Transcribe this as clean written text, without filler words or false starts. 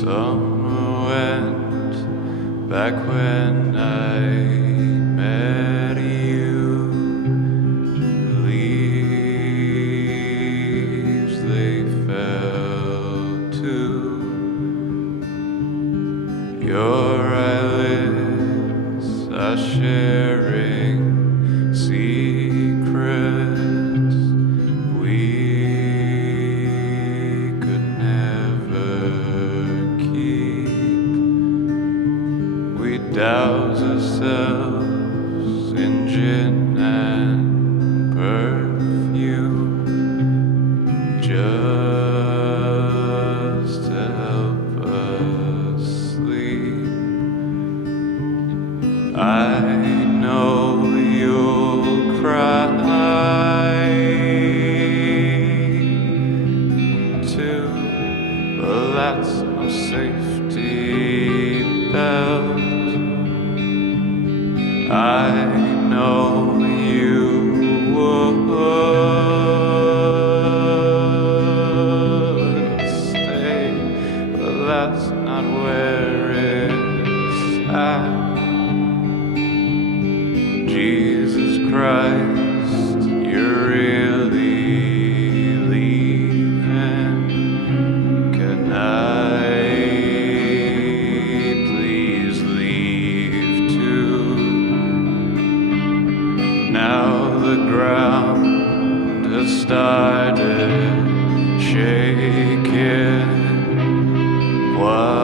Summer went back when I met you. Leaves they fell too. Your eyelids are sharing secrets we could never keep. We douse ourselves in gin and perfume just to help us sleep. I know you'll cry too, but that's no safety belt. I know you would stay, but that's not where it's at. Jesus Christ, you're really leaving. Can I please leave too? Now the ground has started shaking. What